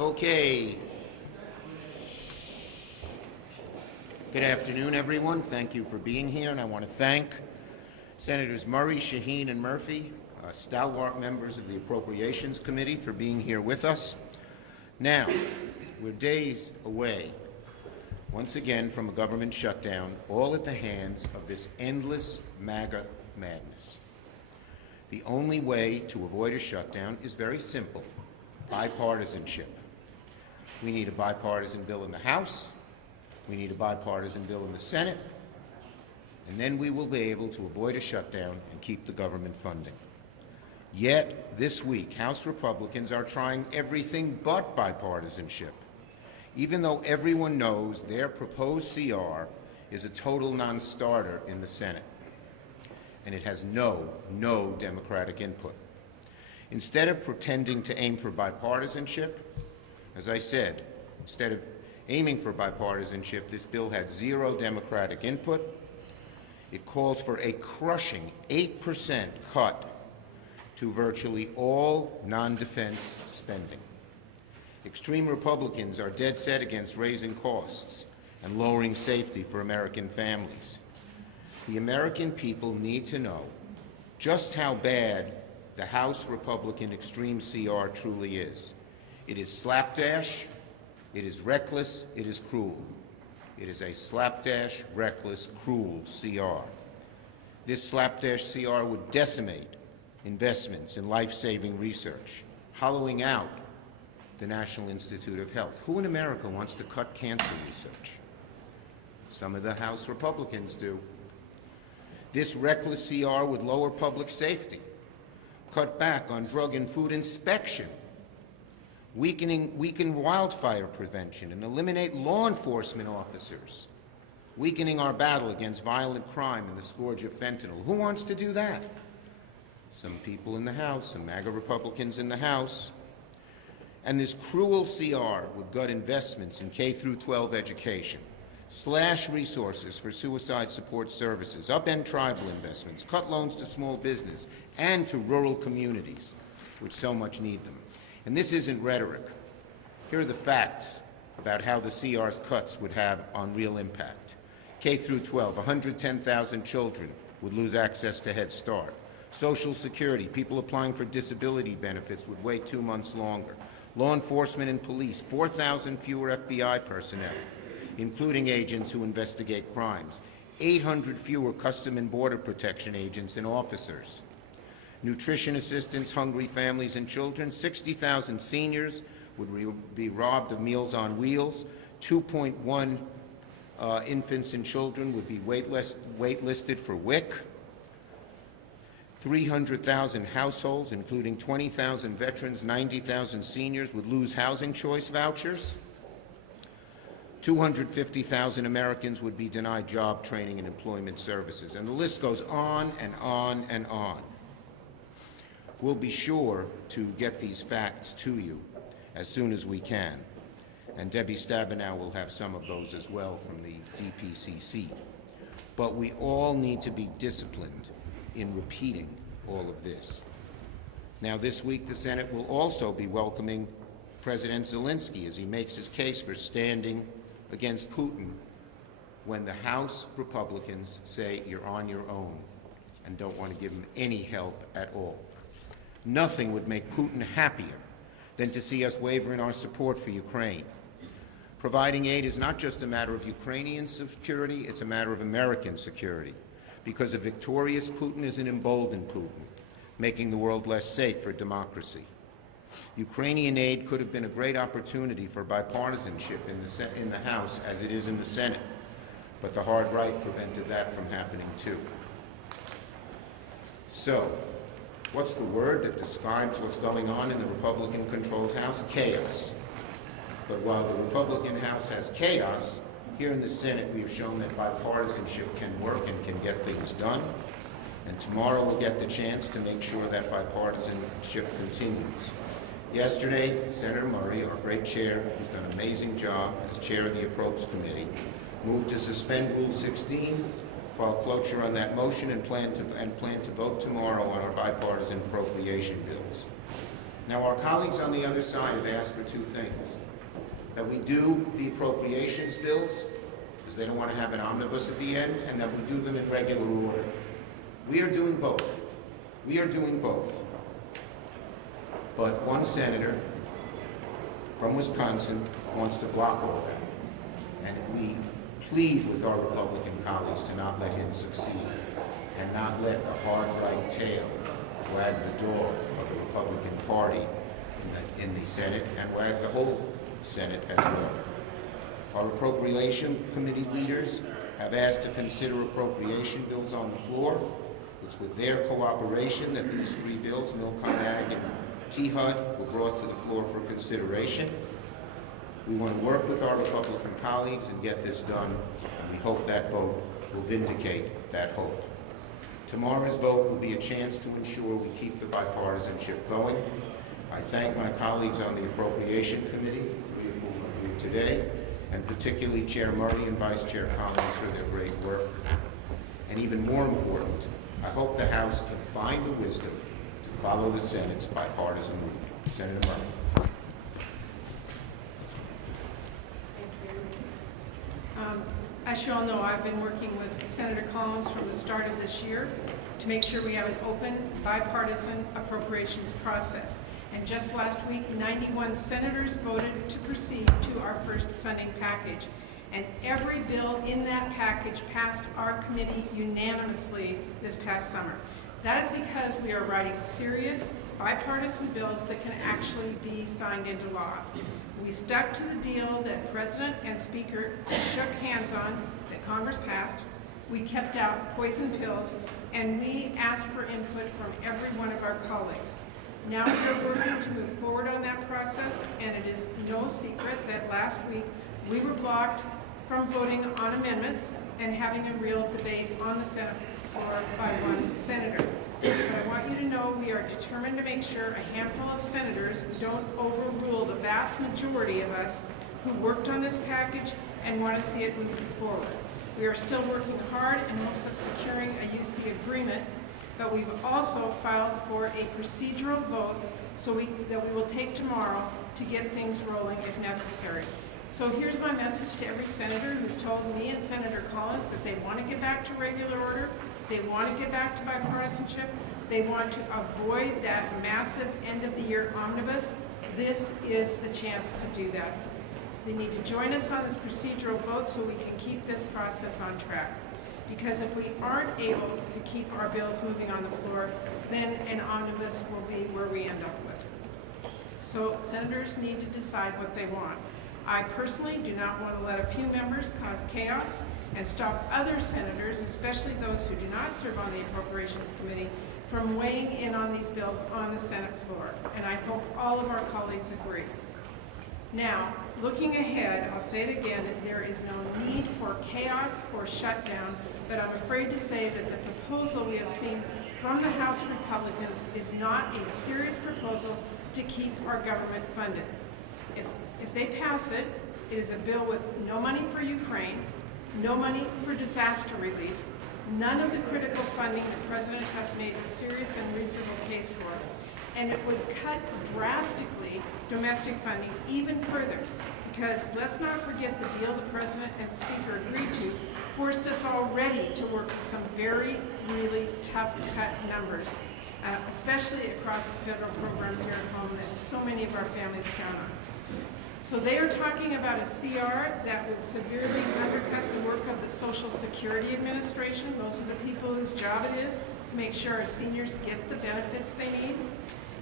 Okay. Good afternoon, everyone. Thank you for being here, and I want to thank Senators Murray, Shaheen, and Murphy, stalwart members of the Appropriations Committee, for being here with us. Now, we're days away, once again, from a government shutdown, all at the hands of this endless MAGA madness. The only way to avoid a shutdown is very simple: bipartisanship. We need a bipartisan bill in the House, we need a bipartisan bill in the Senate, and then we will be able to avoid a shutdown and keep the government funding. Yet, this week, House Republicans are trying everything but bipartisanship, even though everyone knows their proposed CR is a total non-starter in the Senate, and it has no Democratic input. Instead of pretending to aim for bipartisanship, as I said, instead of aiming for bipartisanship, this bill had zero Democratic input. It calls for a crushing 8% cut to virtually all non-defense spending. Extreme Republicans are dead set against raising costs and lowering safety for American families. The American people need to know just how bad the House Republican extreme CR truly is. It is slapdash, it is reckless, it is cruel. It is a slapdash, reckless, cruel CR. This slapdash CR would decimate investments in life-saving research, hollowing out the National Institute of Health. Who in America wants to cut cancer research? Some of the House Republicans do. This reckless CR would lower public safety, cut back on drug and food inspection, weaken wildfire prevention, and eliminate law enforcement officers, weakening our battle against violent crime and the scourge of fentanyl. Who wants to do that? Some people in the House, some MAGA Republicans in the House. And this cruel CR would gut investments in K-12 education, slash resources for suicide support services, upend tribal investments, cut loans to small business and to rural communities, which so much need them. And this isn't rhetoric. Here are the facts about how the CR's cuts would have on real impact. K-12, 110,000 children would lose access to Head Start. Social Security, people applying for disability benefits would wait 2 months longer. Law enforcement and police, 4,000 fewer FBI personnel, including agents who investigate crimes, 800 fewer Custom and Border Protection agents and officers. Nutrition assistance, hungry families and children, 60,000 seniors would be robbed of Meals on Wheels, 2.1 infants and children would be waitlisted for WIC, 300,000 households, including 20,000 veterans, 90,000 seniors, would lose housing choice vouchers. 250,000 Americans would be denied job training and employment services. And the list goes on and on and on. We'll be sure to get these facts to you as soon as we can. And Debbie Stabenow will have some of those as well from the DPCC. But we all need to be disciplined in repeating all of this. Now, this week, the Senate will also be welcoming President Zelensky as he makes his case for standing against Putin when the House Republicans say you're on your own and don't want to give him any help at all. Nothing would make Putin happier than to see us waver in our support for Ukraine. Providing aid is not just a matter of Ukrainian security, it's a matter of American security, because a victorious Putin is an emboldened Putin, making the world less safe for democracy. Ukrainian aid could have been a great opportunity for bipartisanship in the House as it is in the Senate, but the hard right prevented that from happening too. So, what's the word that describes what's going on in the Republican-controlled House? Chaos. But while the Republican House has chaos, here in the Senate we have shown that bipartisanship can work and can get things done. And tomorrow we'll get the chance to make sure that bipartisanship continues. Yesterday, Senator Murray, our great chair, who's done an amazing job as chair of the Appropriations Committee, moved to suspend Rule 16, file cloture on that motion, and plan to vote tomorrow on our bipartisan appropriation bills. Now, our colleagues on the other side have asked for two things. That we do the appropriations bills, because they don't want to have an omnibus at the end, and that we do them in regular order. We are doing both. We are doing both. But one senator from Wisconsin wants to block all that. And we plead with our Republican colleagues to not let him succeed and not let the hard right tail wag the dog of the Republican Party in the Senate and wag the whole Senate as well. Our Appropriation Committee leaders have asked to consider appropriation bills on the floor. It's with their cooperation that these three bills, Milcom Ag and T-HUD, were brought to the floor for consideration. We want to work with our Republican colleagues and get this done, and we hope that vote will vindicate that hope. Tomorrow's vote will be a chance to ensure we keep the bipartisanship going. I thank my colleagues on the Appropriation Committee, three of whom are here today, and particularly Chair Murray and Vice Chair Collins for their great work. And even more important, I hope the House can find the wisdom to follow the Senate's bipartisan movement. Senator Murray. As you all know, I've been working with Senator Collins from the start of this year to make sure we have an open, bipartisan appropriations process. And just last week, 91 senators voted to proceed to our first funding package. And every bill in that package passed our committee unanimously this past summer. That is because we are writing serious, bipartisan bills that can actually be signed into law. We stuck to the deal that President and Speaker shook hands on, that Congress passed. We kept out poison pills, and we asked for input from every one of our colleagues. Now we are working to move forward on that process, and it is no secret that last week we were blocked from voting on amendments and having a real debate on the Senate floor by one senator. But I want you to know we are determined to make sure a handful of senators don't overrule the vast majority of us who worked on this package and want to see it moving forward. We are still working hard in hopes of securing a UC agreement, but we've also filed for a procedural vote that we will take tomorrow to get things rolling if necessary. So here's my message to every senator who's told me and Senator Collins that they want to get back to regular order. They want to get back to bipartisanship. They want to avoid that massive end-of-the-year omnibus. This is the chance to do that. They need to join us on this procedural vote so we can keep this process on track. Because if we aren't able to keep our bills moving on the floor, then an omnibus will be where we end up with. So senators need to decide what they want. I personally do not want to let a few members cause chaos and stop other senators, especially those who do not serve on the Appropriations Committee, from weighing in on these bills on the Senate floor. And I hope all of our colleagues agree. Now, looking ahead, I'll say it again, that there is no need for chaos or shutdown, but I'm afraid to say that the proposal we have seen from the House Republicans is not a serious proposal to keep our government funded. If they pass it, it is a bill with no money for Ukraine, no money for disaster relief, none of the critical funding the President has made a serious and reasonable case for, and it would cut drastically domestic funding even further, because let's not forget the deal the President and Speaker agreed to forced us already to work with some really tough cut numbers, especially across the federal programs here at home that so many of our families count on. So they are talking about a CR that would severely undercut the work of the Social Security Administration. Those are the people whose job it is to make sure our seniors get the benefits they need.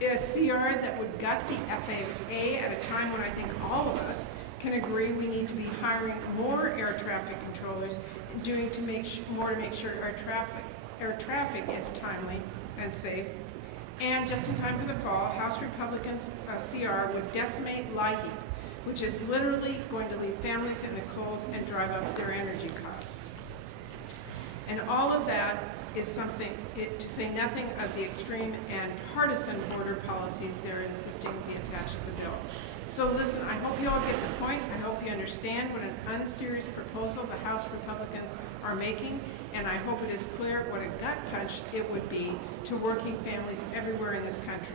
A CR that would gut the FAA at a time when I think all of us can agree we need to be hiring more air traffic controllers and doing more to make sure air traffic is timely and safe. And just in time for the fall, House Republicans' CR would decimate LIHEAP, which is literally going to leave families in the cold and drive up their energy costs. And all of that is something, to say nothing of the extreme and partisan border policies they're insisting be attached to the bill. So listen, I hope you all get the point. I hope you understand what an unserious proposal the House Republicans are making, and I hope it is clear what a gut punch it would be to working families everywhere in this country.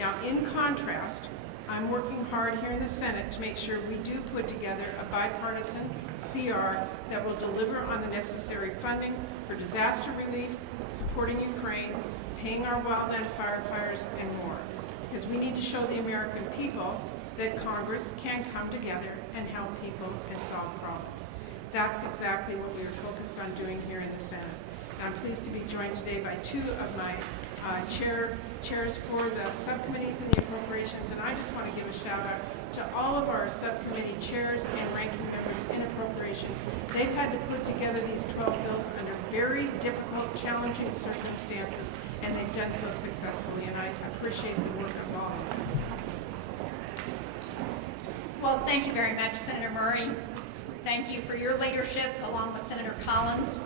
Now, in contrast, I'm working hard here in the Senate to make sure we do put together a bipartisan CR that will deliver on the necessary funding for disaster relief, supporting Ukraine, paying our wildland firefighters, and more. Because we need to show the American people that Congress can come together and help people and solve problems. That's exactly what we are focused on doing here in the Senate. And I'm pleased to be joined today by two of my chairs for the subcommittees in the appropriations, and I just want to give a shout out to all of our subcommittee chairs and ranking members in appropriations. They've had to put together these 12 bills under very difficult, challenging circumstances, and they've done so successfully, and I appreciate the work of all of them. Well, thank you very much, Senator Murray. Thank you for your leadership along with Senator Collins.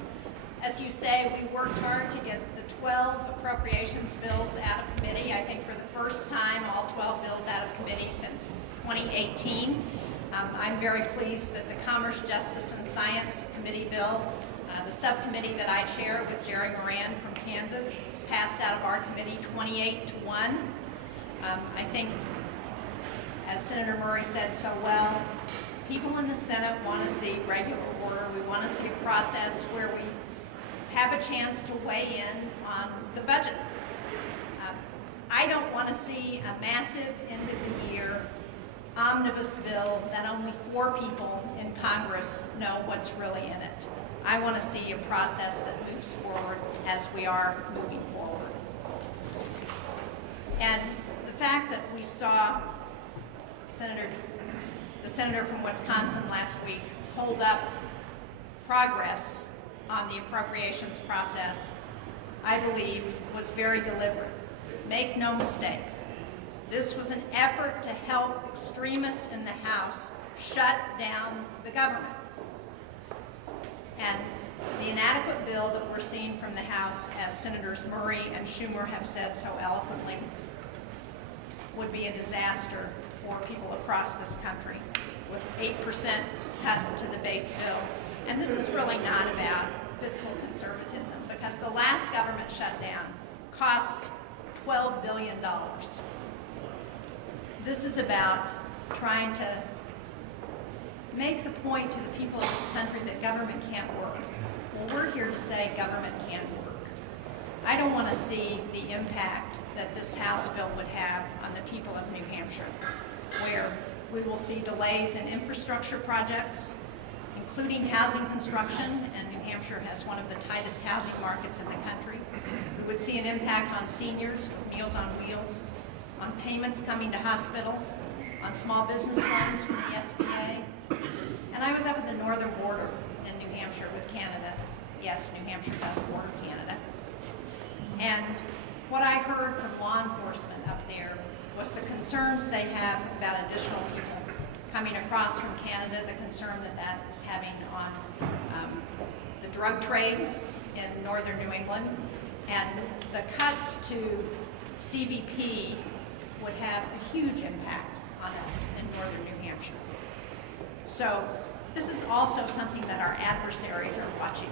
As you say, we worked hard to get the 12 appropriations bills out of committee. I think for the first time, all 12 bills out of committee since 2018. I'm very pleased that the Commerce, Justice, and Science Committee bill, the subcommittee that I chair with Jerry Moran from Kansas, passed out of our committee 28-1. I think, as Senator Murray said so well, people in the Senate want to see regular order. We want to see a process where we have a chance to weigh in on the budget. I don't want to see a massive end-of-the-year omnibus bill that only 4 people in Congress know what's really in it. I want to see a process that moves forward as we are moving forward. And the fact that we saw the senator from Wisconsin last week hold up progress on the appropriations process, I believe, was very deliberate. Make no mistake, this was an effort to help extremists in the House shut down the government. And the inadequate bill that we're seeing from the House, as Senators Murray and Schumer have said so eloquently, would be a disaster for people across this country, with 8% cut to the base bill. And this is really not about fiscal conservatism, because the last government shutdown cost $12 billion. This is about trying to make the point to the people of this country that government can't work. Well, we're here to say government can work. I don't want to see the impact that this House bill would have on the people of New Hampshire, where we will see delays in infrastructure projects, including housing construction, and New Hampshire has one of the tightest housing markets in the country. We would see an impact on seniors with Meals on Wheels, on payments coming to hospitals, on small business loans from the SBA. And I was up at the northern border in New Hampshire with Canada. Yes, New Hampshire does border Canada. And what I heard from law enforcement up there was the concerns they have about additional people coming across from Canada, the concern that that is having on the drug trade in northern New England, and the cuts to CBP would have a huge impact on us in northern New Hampshire. So this is also something that our adversaries are watching.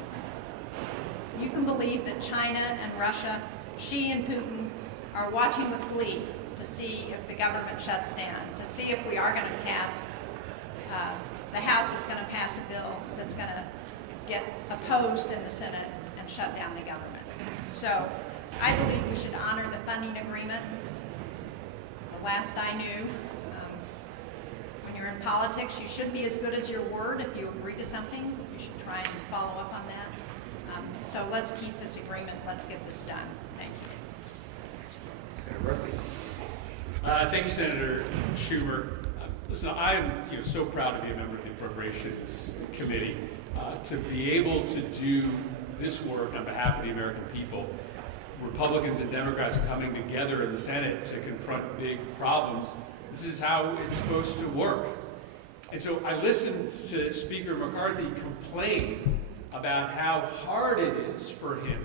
You can believe that China and Russia, Xi and Putin, are watching with glee to see if the government shuts down, to see if we are going to pass, the House is going to pass a bill that's going to get opposed in the Senate and shut down the government. So I believe we should honor the funding agreement. The last I knew, when you're in politics, you should be as good as your word. If you agree to something, you should try and follow up on that. So let's keep this agreement. Let's get this done. Thank you. Senator Murphy. Thank you, Senator Schumer. Listen, I'm so proud to be a member of the Appropriations Committee, to be able to do this work on behalf of the American people. Republicans and Democrats coming together in the Senate to confront big problems. This is how it's supposed to work. And so I listened to Speaker McCarthy complain about how hard it is for him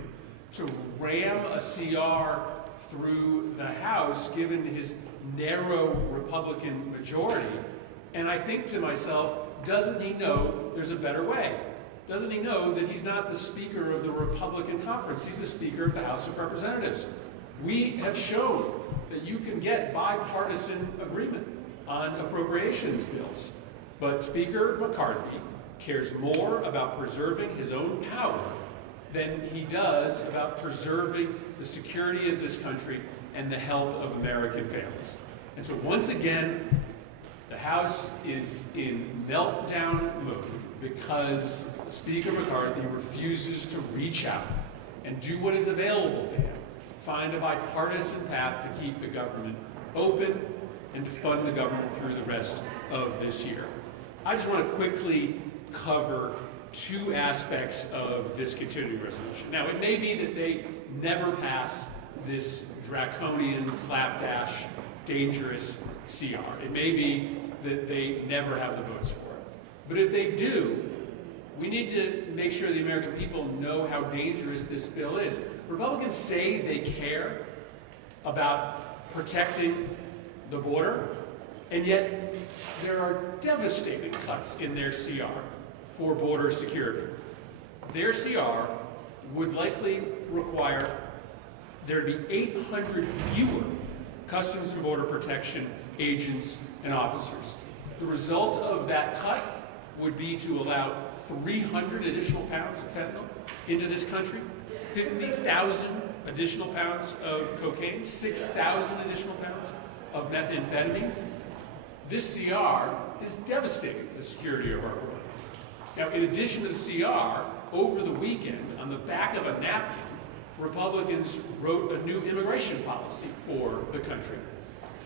to ram a CR through the House, given his narrow Republican majority. And I think to myself, doesn't he know there's a better way? Doesn't he know that he's not the Speaker of the Republican Conference? He's the Speaker of the House of Representatives. We have shown that you can get bipartisan agreement on appropriations bills. But Speaker McCarthy cares more about preserving his own power than he does about preserving the security of this country and the health of American families. And so once again, the House is in meltdown mode because Speaker McCarthy refuses to reach out and do what is available to him, find a bipartisan path to keep the government open and to fund the government through the rest of this year. I just want to quickly cover two aspects of this continuing resolution. Now, it may be that they never pass this draconian, slapdash, dangerous CR. It may be that they never have the votes for it. But if they do, we need to make sure the American people know how dangerous this bill is. Republicans say they care about protecting the border, and yet there are devastating cuts in their CR for border security. Their CR would likely require there to be 800 fewer Customs and Border Protection agents and officers. The result of that cut would be to allow 300 additional pounds of fentanyl into this country, 50,000 additional pounds of cocaine, 6,000 additional pounds of methamphetamine. This CR is devastating to the security of our border. Now, in addition to the CR, over the weekend, on the back of a napkin, Republicans wrote a new immigration policy for the country.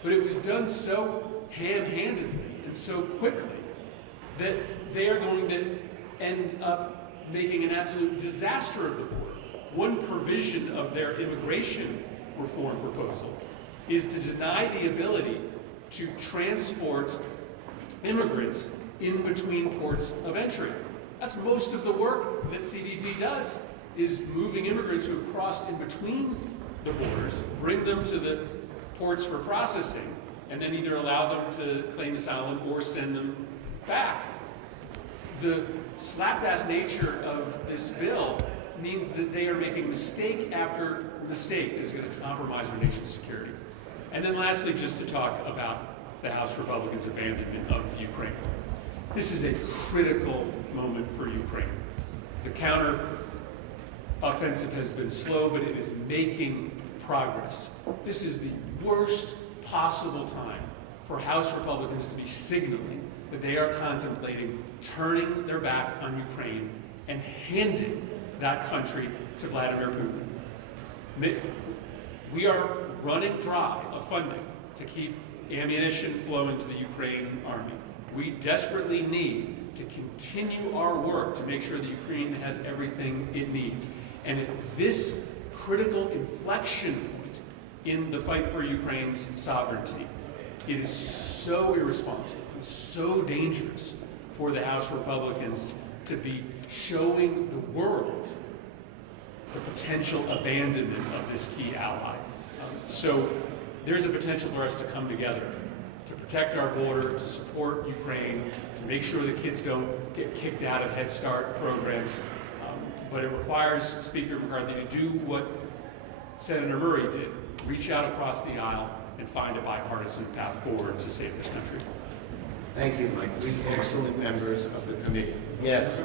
But it was done so ham-handedly and so quickly that they are going to end up making an absolute disaster of the border. One provision of their immigration reform proposal is to deny the ability to transport immigrants in between ports of entry. That's most of the work that CBP does, is moving immigrants who have crossed in between the borders, bring them to the ports for processing, and then either allow them to claim asylum or send them back. The slapdash nature of this bill means that they are making mistake after mistake that is going to compromise our nation's security. And then lastly, just to talk about the House Republicans' abandonment of Ukraine. This is a critical moment for Ukraine. The counter offensive has been slow, but it is making progress. This is the worst possible time for House Republicans to be signaling that they are contemplating turning their back on Ukraine and handing that country to Vladimir Putin. We are running dry of funding to keep ammunition flowing to the Ukraine army. We desperately need to continue our work to make sure that Ukraine has everything it needs. And at this critical inflection point in the fight for Ukraine's sovereignty, it is so irresponsible and so dangerous for the House Republicans to be showing the world the potential abandonment of this key ally. So there's a potential for us to come together to protect our border, to support Ukraine, to make sure the kids don't get kicked out of Head Start programs. But it requires Speaker McCarthy to do what Senator Murray did, reach out across the aisle and find a bipartisan path forward to save this country. Thank you, my three excellent members of the committee. Yes. A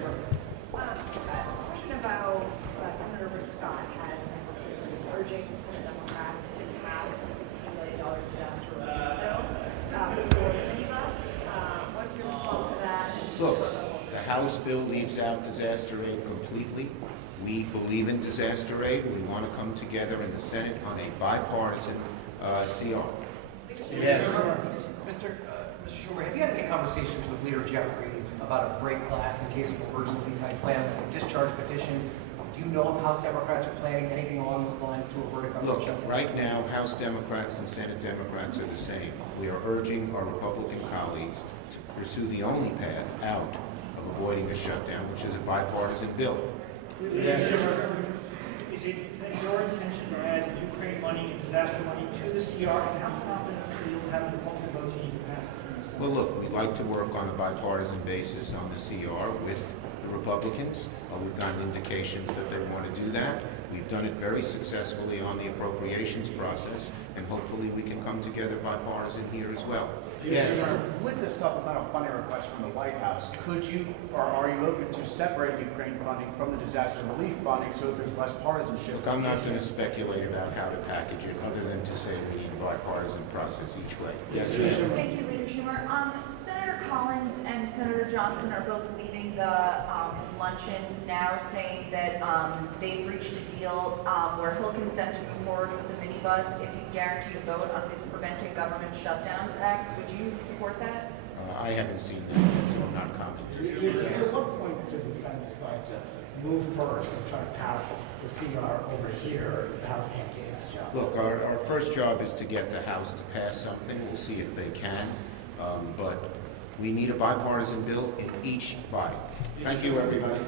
question about Senator Rick Scott is urging Senate Democrats to pass a $16 million disaster relief bill. For any of us, what's your response to that? Look, the House bill leaves out disaster aid completely. We believe in disaster aid. We want to come together in the Senate on a bipartisan CR. Yes. Mr. Schumer, have you had any conversations with Leader Jeffries about a break glass in case of emergency type plan, like a discharge petition? Do you know if House Democrats are planning anything along those lines to avert a government Look, shutdown? right now, House Democrats and Senate Democrats are the same. We are urging our Republican colleagues to pursue the only path out of avoiding a shutdown, which is a bipartisan bill. Yes. Is it your intention to add Ukraine money and disaster money to the CR, and how confident are you have the Republican votes you need to pass it? Well, look, we'd like to work on a bipartisan basis on the CR with the Republicans. We've gotten indications that they want to do that. We've done it very successfully on the appropriations process, and hopefully we can come together bipartisan here as well. Yes. With the supplemental funding request from the White House, could you, or are you open to separate Ukraine funding from the disaster relief funding so that there's less partisanship? Look, I'm not going to speculate about how to package it, other than to say we need a bipartisan process each way. Yes, ma'am. Thank you, Leader Schumer. Senator Collins and Senator Johnson are both leaving the luncheon now, saying that they've reached a deal where he'll consent to move forward with the minibus if he's guaranteed a vote on his Preventing Government Shutdowns Act. Would you support that? I haven't seen that yet, so I'm not commenting. At what point does the Senate decide to move first and try to pass the CR over here if the House can't get its job? Look, our first job is to get the House to pass something. We'll see if they can. But we need a bipartisan bill in each body. Thank you, everybody.